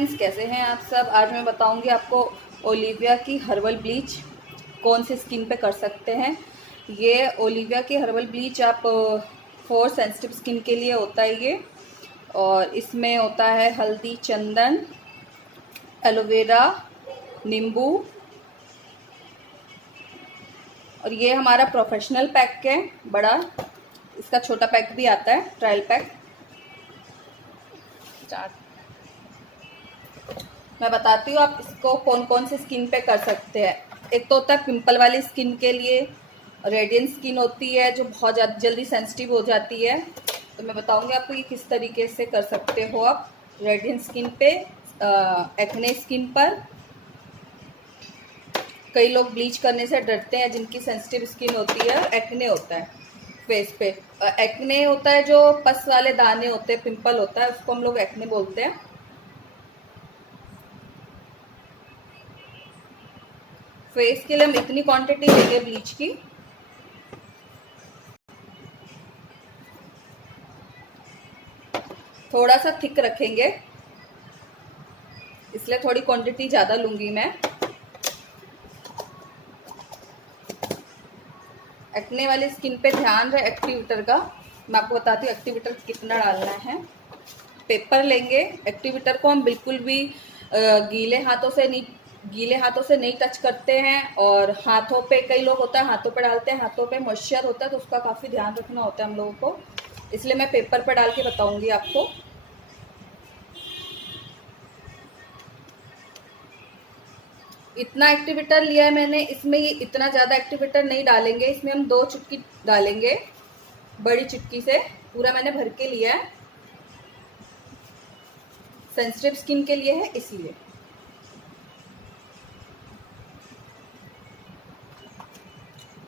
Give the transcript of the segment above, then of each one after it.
Friends, कैसे हैं आप सब। आज मैं बताऊंगी आपको ओलिविया की हर्बल ब्लीच कौन सी स्किन पे कर सकते हैं। ये ओलिविया की हर्बल ब्लीच आप फॉर सेंसिटिव स्किन के लिए होता है ये। और इसमें होता है हल्दी, चंदन, एलोवेरा, नींबू। और ये हमारा प्रोफेशनल पैक है बड़ा। इसका छोटा पैक भी आता है, ट्रायल पैक। मैं बताती हूँ आप इसको कौन कौन से स्किन पे कर सकते हैं। एक तो होता है पिंपल वाली स्किन के लिए, रेडियंट स्किन होती है जो बहुत ज़्यादा जल्दी सेंसिटिव हो जाती है। तो मैं बताऊंगी आपको ये किस तरीके से कर सकते हो आप रेडियंट स्किन पे, एक्ने स्किन पर। कई लोग ब्लीच करने से डरते हैं जिनकी सेंसिटिव स्किन होती है। एक्ने होता है फेस पे, एक्ने होता है जो पस वाले दाने होते हैं, पिंपल होता है, उसको हम लोग एक्ने बोलते हैं। फेस के लिए हम इतनी क्वांटिटी लेंगे ब्लीच की, थोड़ा सा थिक रखेंगे, इसलिए थोड़ी क्वांटिटी ज़्यादा लूंगी मैं। एक्ने वाली स्किन पे ध्यान रहे एक्टिवेटर का। मैं आपको बताती हूँ एक्टिवेटर कितना डालना है। पेपर लेंगे, एक्टिवेटर को हम बिल्कुल भी गीले हाथों से नहीं टच करते हैं। और हाथों पे, कई लोग होता है हाथों पे डालते हैं, हाथों पे मॉइस्चर होता है तो उसका काफ़ी ध्यान रखना होता है हम लोगों को, इसलिए मैं पेपर पे डाल के बताऊंगी आपको। इतना एक्टिवेटर लिया है मैंने, इसमें ये इतना ज़्यादा एक्टिवेटर नहीं डालेंगे, इसमें हम 2 चुटकी डालेंगे, बड़ी चुटकी से। पूरा मैंने भर के लिया है, सेंसिटिव स्किन के लिए है इसलिए।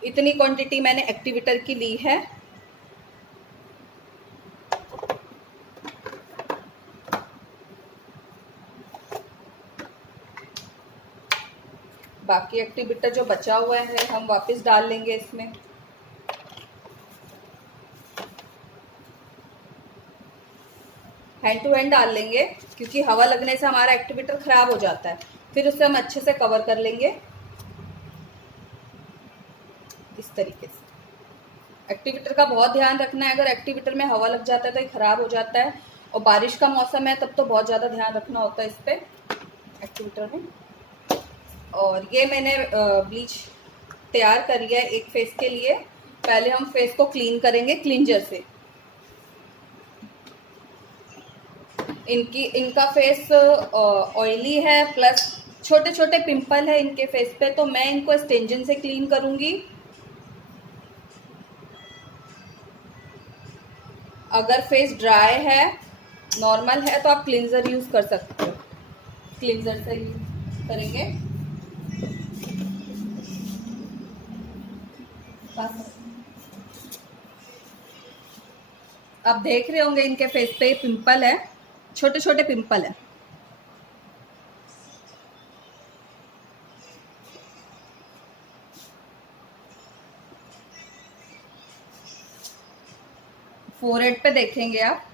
इतनी क्वांटिटी मैंने एक्टिवेटर की ली है। बाकी एक्टिवेटर जो बचा हुआ है हम वापस डाल लेंगे इसमें। हैंड टू हैंड डाल लेंगे क्योंकि हवा लगने से हमारा एक्टिवेटर खराब हो जाता है। फिर उसे हम अच्छे से कवर कर लेंगे इस तरीके से। एक्टिवेटर का बहुत ध्यान रखना है, अगर एक्टिवेटर में हवा लग जाता है तो ये खराब हो जाता है। और बारिश का मौसम है तब तो बहुत ज़्यादा ध्यान रखना होता है इस पे एक्टिवेटर में। और ये मैंने ब्लीच तैयार करी है एक फेस के लिए। पहले हम फेस को क्लीन करेंगे क्लींजर से। इनका फेस ऑयली है, प्लस छोटे छोटे पिंपल है इनके फेस पे, तो मैं इनको स्टेंजन से क्लीन करूंगी। अगर फेस ड्राई है, नॉर्मल है, तो आप क्लींजर यूज कर सकते हो। क्लींजर से यूज करेंगे। आप देख रहे होंगे इनके फेस पे पिंपल है, छोटे छोटे पिंपल है। फोरहेड पे देखेंगे आप,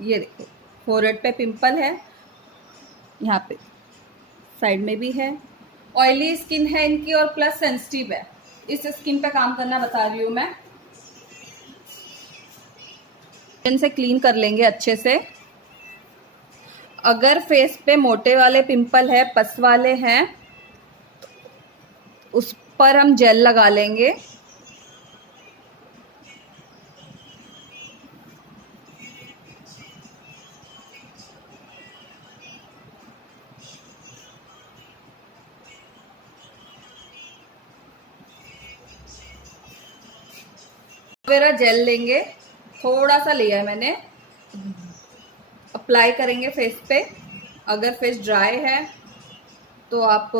ये देखो फोरहेड पे पिंपल है, यहाँ पे साइड में भी है। ऑयली स्किन है इनकी और प्लस सेंसिटिव है, इस स्किन पे काम करना बता रही हूँ मैं। इनसे क्लीन कर लेंगे अच्छे से। अगर फेस पे मोटे वाले पिंपल है, पस वाले हैं, उस पर हम जेल लगा लेंगे। एलोवेरा जेल लेंगे, थोड़ा सा लिया है मैंने, अप्लाई करेंगे फेस पे। अगर फेस ड्राई है तो आप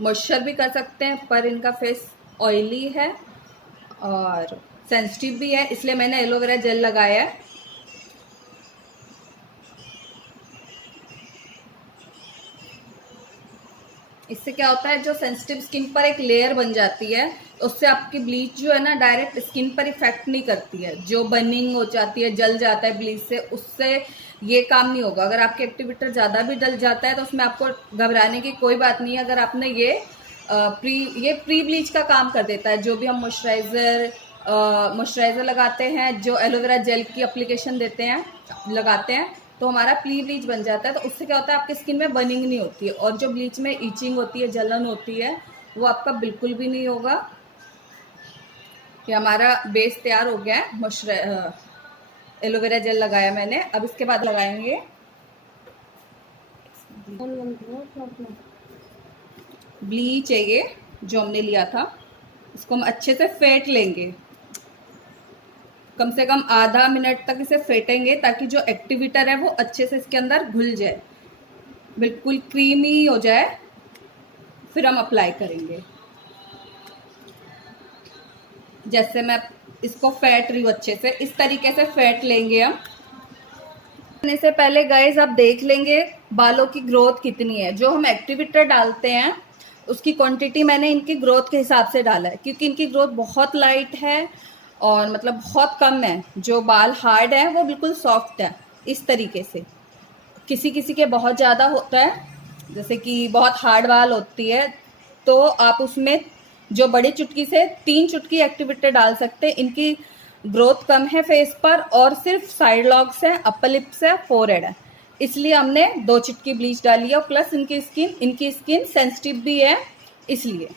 मॉइस्चर भी कर सकते हैं, पर इनका फेस ऑयली है और सेंसिटिव भी है, इसलिए मैंने एलोवेरा जेल लगाया है। इससे क्या होता है, जो सेंसिटिव स्किन पर एक लेयर बन जाती है, उससे आपकी ब्लीच जो है ना डायरेक्ट स्किन पर इफेक्ट नहीं करती है। जो बर्निंग हो जाती है, जल जाता है ब्लीच से, उससे ये काम नहीं होगा। अगर आपके एक्टिवेटर ज़्यादा भी जल जाता है तो उसमें आपको घबराने की कोई बात नहीं है। अगर आपने ये प्री ब्लीच का काम कर देता है। जो भी हम मॉइस्चराइज़र लगाते हैं, जो एलोवेरा जेल की एप्लीकेशन देते हैं, लगाते हैं, तो हमारा प्री ब्लीच बन जाता है। तो उससे क्या होता है, आपकी स्किन में बर्निंग नहीं होती है, और जो ब्लीच में ईचिंग होती है, जलन होती है, वो आपका बिल्कुल भी नहीं होगा। ये हमारा बेस तैयार हो गया है। एलोवेरा जेल लगाया मैंने। अब इसके बाद लगाएंगे ब्लीच है ये जो हमने लिया था। इसको हम अच्छे से फेंट लेंगे, कम से कम आधा मिनट तक इसे फेंटेंगे, ताकि जो एक्टिवेटर है वो अच्छे से इसके अंदर घुल जाए, बिल्कुल क्रीमी हो जाए। फिर हम अप्लाई करेंगे। जैसे मैं इसको फेंट रही हूँ अच्छे से, इस तरीके से फेंट लेंगे हम। करने से पहले गाइस आप देख लेंगे बालों की ग्रोथ कितनी है। जो हम एक्टिवेटर डालते हैं उसकी क्वांटिटी मैंने इनकी ग्रोथ के हिसाब से डाला है, क्योंकि इनकी ग्रोथ बहुत लाइट है और मतलब बहुत कम है। जो बाल हार्ड है वो बिल्कुल सॉफ्ट है। इस तरीके से किसी किसी के बहुत ज़्यादा होता है, जैसे कि बहुत हार्ड बाल होती है, तो आप उसमें जो बड़ी चुटकी से 3 चुटकी एक्टिवेटर डाल सकते हैं। इनकी ग्रोथ कम है फेस पर, और सिर्फ साइड लॉक्स है, अपर लिप्स है, फोरहेड है, इसलिए हमने 2 चुटकी ब्लीच डाली है। और प्लस इनकी स्किन सेंसिटिव भी है, इसलिए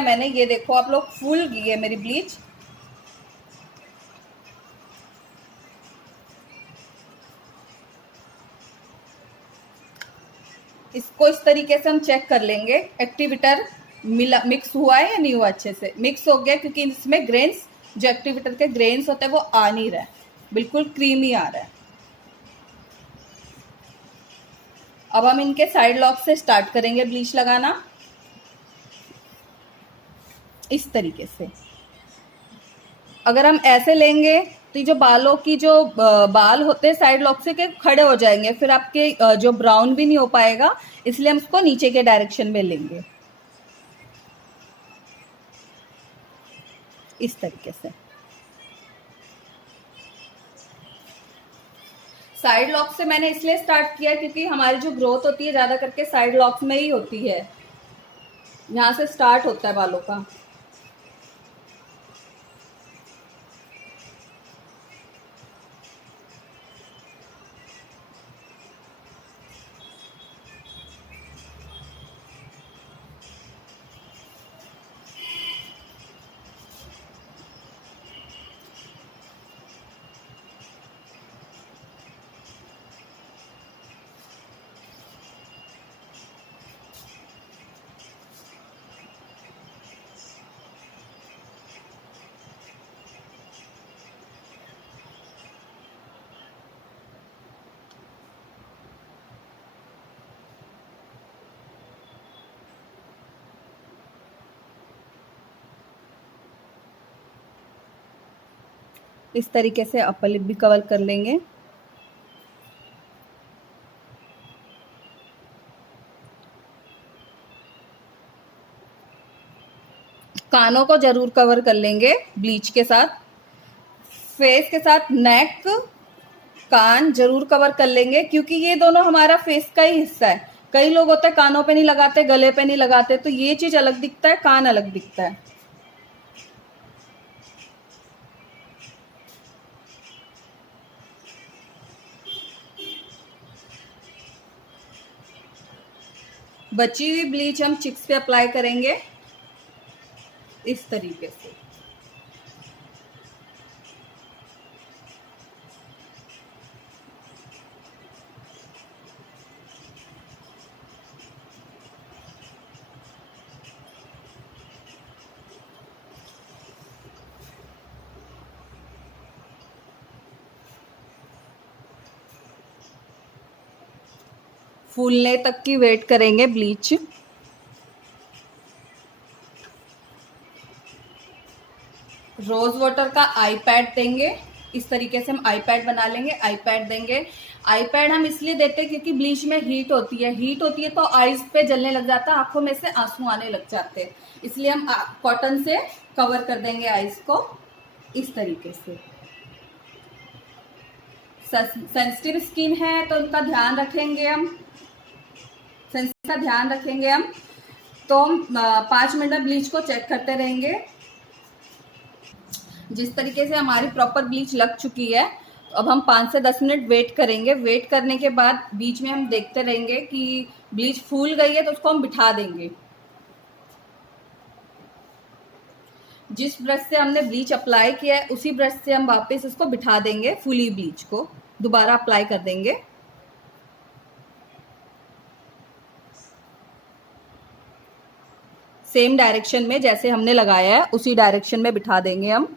मैंने ये देखो आप लोग, फुल गई है मेरी ब्लीच। इसको इस तरीके से हम चेक कर लेंगे एक्टिवेटर मिक्स हुआ है या नहीं हुआ। अच्छे से मिक्स हो गया, क्योंकि इसमें ग्रेन्स, जो एक्टिवेटर के ग्रेन्स होते हैं वो आ नहीं रहा है, बिल्कुल क्रीमी आ रहा है। अब हम इनके साइड लॉक से स्टार्ट करेंगे ब्लीच लगाना, इस तरीके से। अगर हम ऐसे लेंगे तो ये जो बालों की जो बाल होते हैं साइड लॉक से के खड़े हो जाएंगे, फिर आपके जो ब्राउन भी नहीं हो पाएगा, इसलिए हम इसको नीचे के डायरेक्शन में लेंगे, इस तरीके से। साइड लॉक से मैंने इसलिए स्टार्ट किया क्योंकि हमारी जो ग्रोथ होती है ज़्यादा करके साइड लॉक्स में ही होती है, यहाँ से स्टार्ट होता है बालों का। इस तरीके से अपर लिप भी कवर कर लेंगे। कानों को जरूर कवर कर लेंगे ब्लीच के साथ। फेस के साथ नेक, कान जरूर कवर कर लेंगे, क्योंकि ये दोनों हमारा फेस का ही हिस्सा है। कई लोग होते हैं कानों पे नहीं लगाते, गले पे नहीं लगाते, तो ये चीज अलग दिखता है, कान अलग दिखता है। बची हुई ब्लीच हम चिक्स पे अप्लाई करेंगे, इस तरीके से। फूलने तक की वेट करेंगे ब्लीच। रोज वाटर का आई पैड देंगे, इस तरीके से हम आई पैड बना लेंगे, आई पैड देंगे। आई पैड हम इसलिए देते हैं क्योंकि ब्लीच में हीट होती है तो आईज पे जलने लग जाता है, आंखों में से आंसू आने लग जाते हैं, इसलिए हम कॉटन से कवर कर देंगे आईज को इस तरीके से। सेंसिटिव स्किन है तो उनका ध्यान रखेंगे हम, सेंसिटिव का ध्यान रखेंगे हम। तो हम 5 मिनट में ब्लीच को चेक करते रहेंगे। जिस तरीके से हमारी प्रॉपर ब्लीच लग चुकी है, अब हम 5 से 10 मिनट वेट करेंगे। वेट करने के बाद बीच में हम देखते रहेंगे कि ब्लीच फूल गई है तो उसको हम बिठा देंगे। जिस ब्रश से हमने ब्लीच अप्लाई किया है उसी ब्रश से हम वापस इसको बिठा देंगे, फुली ब्लीच को दोबारा अप्लाई कर देंगे। सेम डायरेक्शन में जैसे हमने लगाया है उसी डायरेक्शन में बिठा देंगे हम।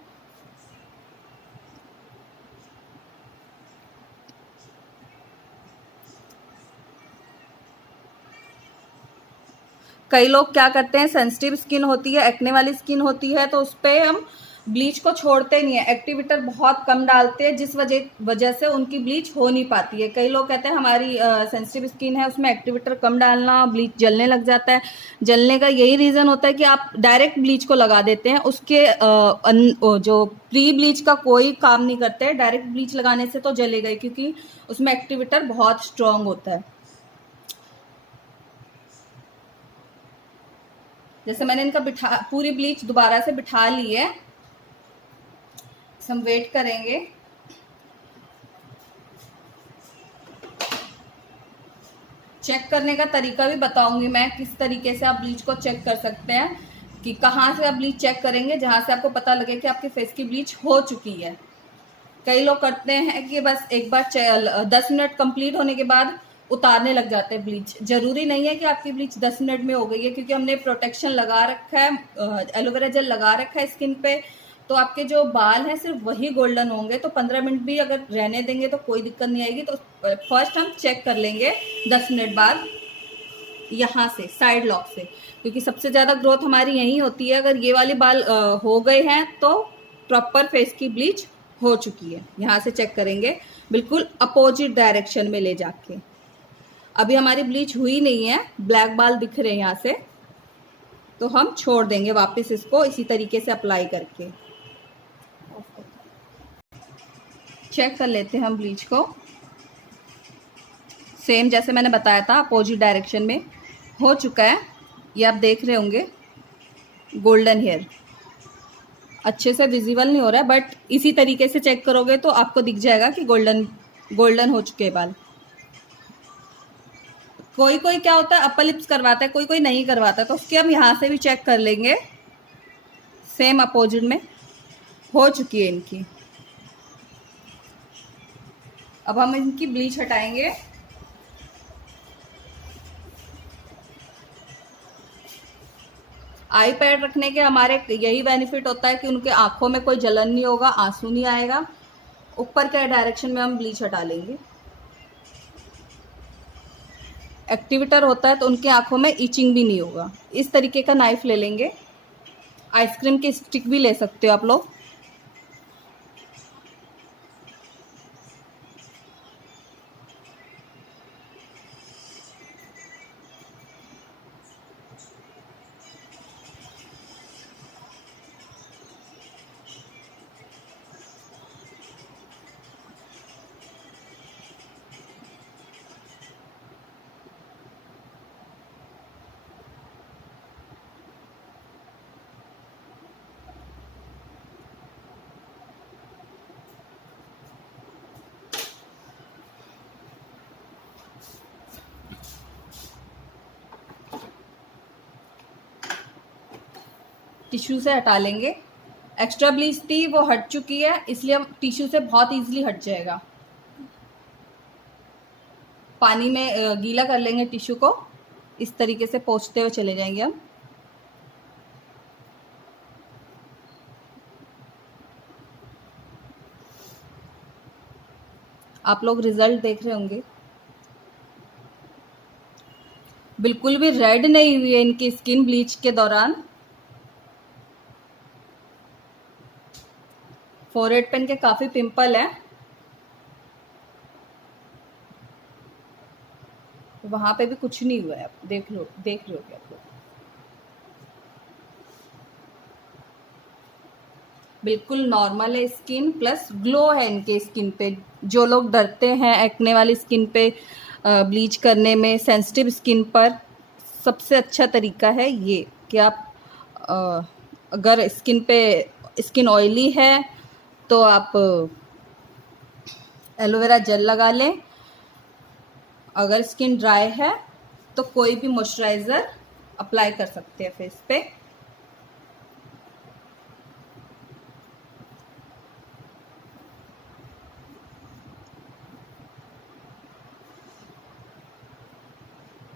कई लोग क्या करते हैं, सेंसिटिव स्किन होती है, एक्ने वाली स्किन होती है, तो उस पर हम ब्लीच को छोड़ते नहीं है, एक्टिवेटर बहुत कम डालते हैं, जिस वजह से उनकी ब्लीच हो नहीं पाती है। कई लोग कहते हैं हमारी सेंसिटिव स्किन है, उसमें एक्टिवेटर कम डालना, ब्लीच जलने लग जाता है। जलने का यही रीज़न होता है कि आप डायरेक्ट ब्लीच को लगा देते हैं, उसके जो प्री ब्लीच का कोई काम नहीं करते हैं। डायरेक्ट ब्लीच लगाने से तो जलेगा ही, क्योंकि उसमें एक्टिवेटर बहुत स्ट्रॉन्ग होता है। जैसे मैंने इनका पूरी ब्लीच दोबारा से बिठा ली है, हम वेट करेंगे। चेक करने का तरीका भी बताऊंगी मैं, किस तरीके से आप ब्लीच को चेक कर सकते हैं, कि कहाँ से आप ब्लीच चेक करेंगे जहां से आपको पता लगे कि आपके फेस की ब्लीच हो चुकी है। कई लोग करते हैं कि बस एक बार 10 मिनट कंप्लीट होने के बाद उतारने लग जाते हैं ब्लीच। जरूरी नहीं है कि आपकी ब्लीच 10 मिनट में हो गई है, क्योंकि हमने प्रोटेक्शन लगा रखा है, एलोवेरा जेल लगा रखा है स्किन पे, तो आपके जो बाल हैं सिर्फ वही गोल्डन होंगे। तो 15 मिनट भी अगर रहने देंगे तो कोई दिक्कत नहीं आएगी। तो फर्स्ट हम चेक कर लेंगे 10 मिनट बाद यहाँ से साइड लॉक से, क्योंकि सबसे ज़्यादा ग्रोथ हमारी यही होती है। अगर ये वाली बाल हो गए हैं तो प्रॉपर फेस की ब्लीच हो चुकी है। यहाँ से चेक करेंगे बिल्कुल अपोजिट डायरेक्शन में ले जाके। अभी हमारी ब्लीच हुई नहीं है, ब्लैक बाल दिख रहे हैं यहाँ से, तो हम छोड़ देंगे वापस इसको इसी तरीके से अप्लाई करके। चेक कर लेते हैं हम ब्लीच को, सेम जैसे मैंने बताया था अपोजिट डायरेक्शन में हो चुका है। ये आप देख रहे होंगे गोल्डन हेयर, अच्छे से विजिबल नहीं हो रहा है, बट इसी तरीके से चेक करोगे तो आपको दिख जाएगा कि गोल्डन हो चुके हैं बाल। कोई कोई क्या होता है अपर लिप्स करवाता है, कोई कोई नहीं करवाता, तो उसके हम यहाँ से भी चेक कर लेंगे। सेम अपोजिट में हो चुकी है इनकी। अब हम इनकी ब्लीच हटाएंगे। आई पैड रखने के हमारे यही बेनिफिट होता है कि उनके आंखों में कोई जलन नहीं होगा, आंसू नहीं आएगा। ऊपर के डायरेक्शन में हम ब्लीच हटा लेंगे। एक्टिवेटर होता है तो उनकी आंखों में इचिंग भी नहीं होगा। इस तरीके का नाइफ ले लेंगे, आइसक्रीम की स्टिक भी ले सकते हो आप लोग। टिश्यू से हटा लेंगे। एक्स्ट्रा ब्लीच थी वो हट चुकी है, इसलिए हम टिश्यू से बहुत इजीली हट जाएगा। पानी में गीला कर लेंगे टिश्यू को, इस तरीके से पोंछते हुए चले जाएंगे हम। आप लोग रिजल्ट देख रहे होंगे, बिल्कुल भी रेड नहीं हुई है इनकी स्किन ब्लीच के दौरान। फोरहेड पे इनके काफ़ी पिंपल है, वहां पे भी कुछ नहीं हुआ है, आप देख रहे हो क्या आप लोग। बिल्कुल नॉर्मल है स्किन, प्लस ग्लो है इनके स्किन पे। जो लोग डरते हैं एक्ने वाली स्किन पे ब्लीच करने में, सेंसिटिव स्किन पर सबसे अच्छा तरीका है ये कि आप अगर स्किन ऑयली है तो आप एलोवेरा जेल लगा लें। अगर स्किन ड्राई है तो कोई भी मॉइस्चराइज़र अप्लाई कर सकते हैं फेस पे।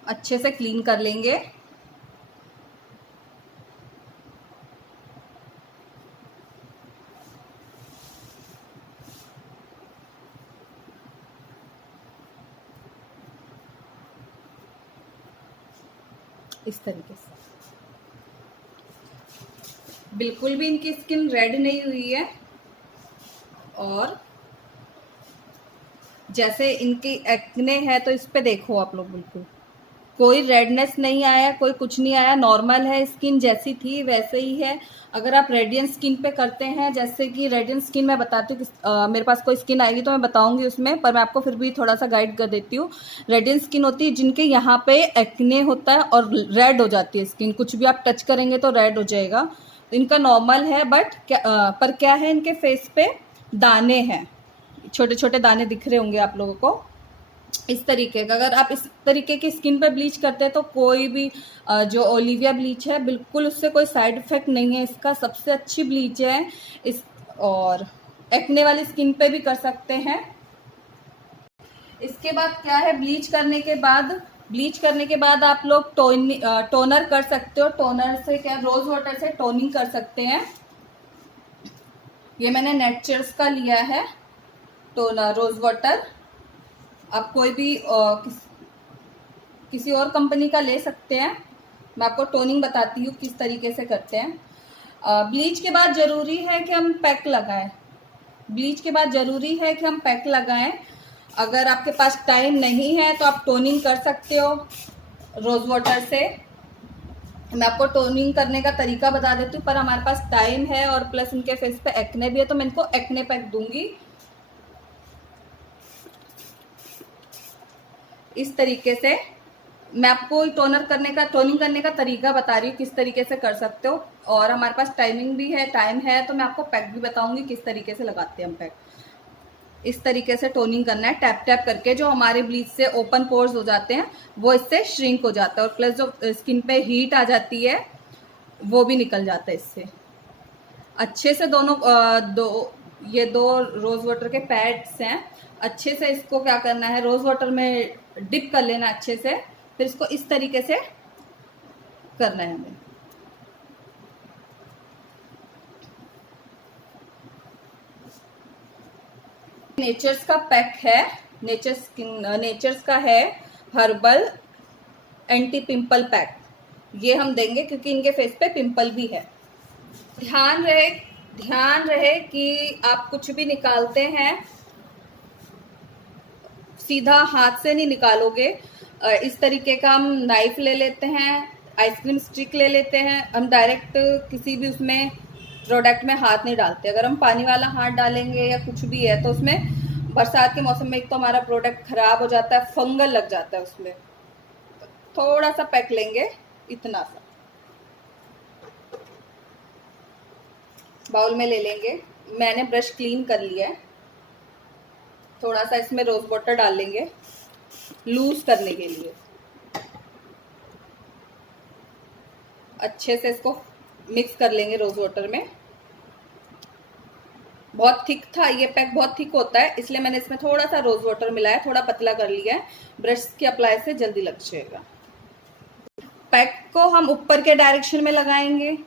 अच्छे से क्लीन कर लेंगे। इस तरीके से बिल्कुल भी इनकी स्किन रेड नहीं हुई है, और जैसे इनकी एक्ने है तो इस पे देखो आप लोग, बिल्कुल कोई रेडनेस नहीं आया, कोई कुछ नहीं आया, नॉर्मल है स्किन, जैसी थी वैसे ही है। अगर आप रेडियंट स्किन पे करते हैं, जैसे कि रेडियंट स्किन मैं बताती हूँ मेरे पास कोई स्किन आएगी तो मैं बताऊंगी उसमें, पर मैं आपको फिर भी थोड़ा सा गाइड कर देती हूँ। रेडियंट स्किन होती है जिनके यहाँ पे एक्ने होता है और रेड हो जाती है स्किन, कुछ भी आप टच करेंगे तो रेड हो जाएगा। इनका नॉर्मल है, बट पर क्या है, इनके फेस पे दाने हैं, छोटे छोटे दाने दिख रहे होंगे आप लोगों को। इस तरीके का अगर आप इस तरीके की स्किन पे ब्लीच करते हैं तो कोई भी जो ओलिविया ब्लीच है, बिल्कुल उससे कोई साइड इफेक्ट नहीं है, इसका सबसे अच्छी ब्लीच है इस। और एक्ने वाली स्किन पे भी कर सकते हैं। इसके बाद क्या है, ब्लीच करने के बाद आप लोग टोनर कर सकते हो। टोनर से क्या, रोज वाटर से टोनिंग कर सकते हैं। ये मैंने नेचर्स का लिया है टोनर, रोज वाटर। आप कोई भी किसी और कंपनी का ले सकते हैं। मैं आपको टोनिंग बताती हूँ किस तरीके से करते हैं। ब्लीच के बाद जरूरी है कि हम पैक लगाएं। ब्लीच के बाद जरूरी है कि हम पैक लगाएं। अगर आपके पास टाइम नहीं है तो आप टोनिंग कर सकते हो रोज वाटर से। मैं आपको टोनिंग करने का तरीका बता देती हूँ, पर हमारे पास टाइम है और प्लस इनके फेस पे एक्ने भी है तो मैं इनको एक्ने पैक दूंगी। इस तरीके से मैं आपको टोनिंग करने का तरीका बता रही हूँ किस तरीके से कर सकते हो। और हमारे पास टाइम है तो मैं आपको पैक भी बताऊंगी किस तरीके से लगाते हैं हम पैक। इस तरीके से टोनिंग करना है, टैप टैप करके। जो हमारे ब्लीच से ओपन पोर्स हो जाते हैं वो इससे श्रिंक हो जाता है, और प्लस जो स्किन पे हीट आ जाती है वो भी निकल जाता है इससे। अच्छे से ये दो रोज वाटर के पैड्स हैं। अच्छे से इसको क्या करना है, रोज वाटर में डिप कर लेना अच्छे से, फिर इसको इस तरीके से करना है हमें। नेचर्स का पैक है, नेचर्स का है हर्बल एंटी पिंपल पैक। ये हम देंगे क्योंकि इनके फेस पे पिंपल भी है। ध्यान रहे कि आप कुछ भी निकालते हैं सीधा हाथ से नहीं निकालोगे। इस तरीके का हम नाइफ ले लेते हैं, आइसक्रीम स्टिक ले लेते हैं, हम डायरेक्ट किसी भी उसमें प्रोडक्ट में हाथ नहीं डालते। अगर हम पानी वाला हाथ डालेंगे या कुछ भी है तो उसमें बरसात के मौसम में एक तो हमारा प्रोडक्ट खराब हो जाता है, फंगल लग जाता है उसमें। थोड़ा सा पैक लेंगे, इतना सा बाउल में ले लेंगे। मैंने ब्रश क्लीन कर लिया है। थोड़ा सा इसमें रोज वाटर डाल लेंगे लूज करने के लिए। अच्छे से इसको मिक्स कर लेंगे रोज वाटर में। बहुत थिक था ये पैक, बहुत थिक होता है, इसलिए मैंने इसमें थोड़ा सा रोज वाटर मिलाया, थोड़ा पतला कर लिया है। ब्रश के अप्लाई से जल्दी लग जाएगा। पैक को हम ऊपर के डायरेक्शन में लगाएंगे।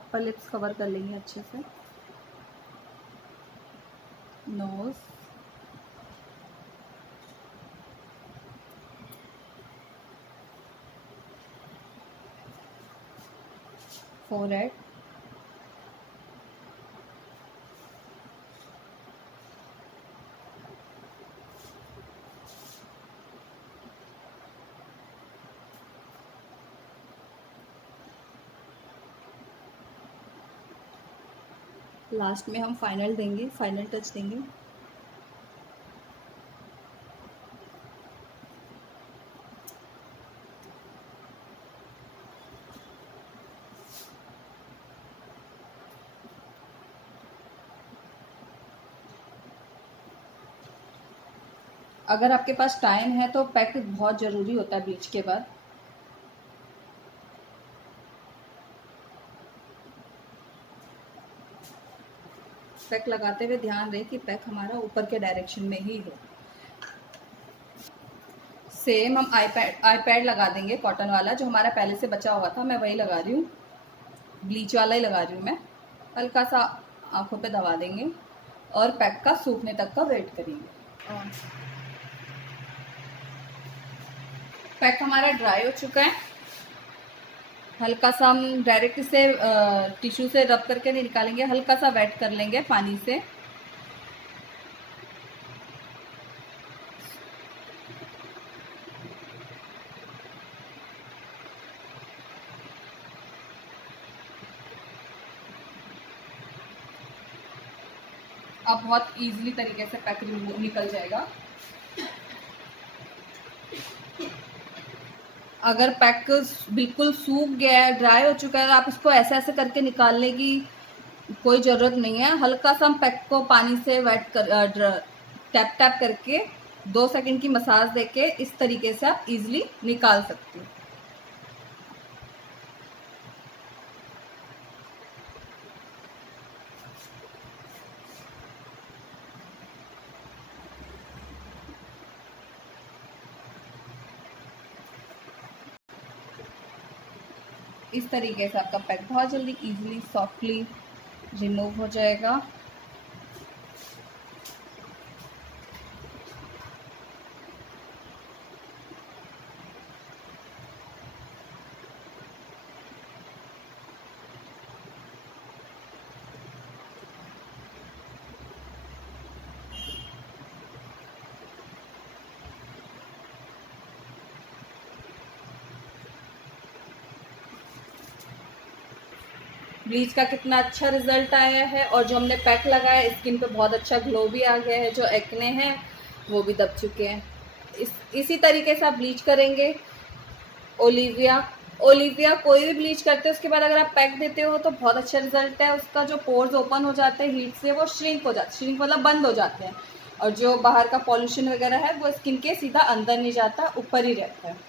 अपर लिप्स कवर कर लेंगे अच्छे से, नोज, फोरहेड, लास्ट में हम फाइनल देंगे, फाइनल टच देंगे। अगर आपके पास टाइम है तो पैक बहुत ज़रूरी होता है ब्लीच के बाद। पैक लगाते हुए ध्यान दें कि पैक हमारा ऊपर के डायरेक्शन में ही हो। सेम हम आई पैड लगा देंगे, कॉटन वाला जो हमारा पहले से बचा हुआ था, मैं वही लगा रही हूँ, ब्लीच वाला ही लगा रही हूँ मैं। हल्का सा आंखों पे दबा देंगे और पैक का सूखने तक का वेट करेंगे। पैक हमारा ड्राई हो चुका है। हल्का सा हम डायरेक्ट से टिश्यू से रब करके नहीं निकालेंगे, हल्का सा वेट कर लेंगे पानी से। अब बहुत इजीली तरीके से पैक निकल जाएगा। अगर पैक बिल्कुल सूख गया है, ड्राई हो चुका है, आप इसको ऐसे ऐसे करके निकालने की कोई ज़रूरत नहीं है। हल्का सा हम पैक को पानी से वेट कर टैप टैप करके 2 सेकंड की मसाज देके इस तरीके से आप इजीली निकाल सकते हो। इस तरीके से आपका पैक बहुत जल्दी इजीली सॉफ्टली रिमूव हो जाएगा। ब्लीच का कितना अच्छा रिजल्ट आया है और जो हमने पैक लगाया स्किन पे बहुत अच्छा ग्लो भी आ गया है, जो एक्ने हैं वो भी दब चुके हैं। इसी तरीके से आप ब्लीच करेंगे। ओलिविया कोई भी ब्लीच करते हैं उसके बाद अगर आप पैक देते हो तो बहुत अच्छा रिजल्ट है। उसका जो पोर्स ओपन हो जाते हैं हीट से वो श्रिंक हो जाते, श्रिंक मतलब बंद हो जाते हैं, और जो बाहर का पॉल्यूशन वगैरह है वो स्किन के सीधा अंदर नहीं जाता, ऊपर ही रहता है।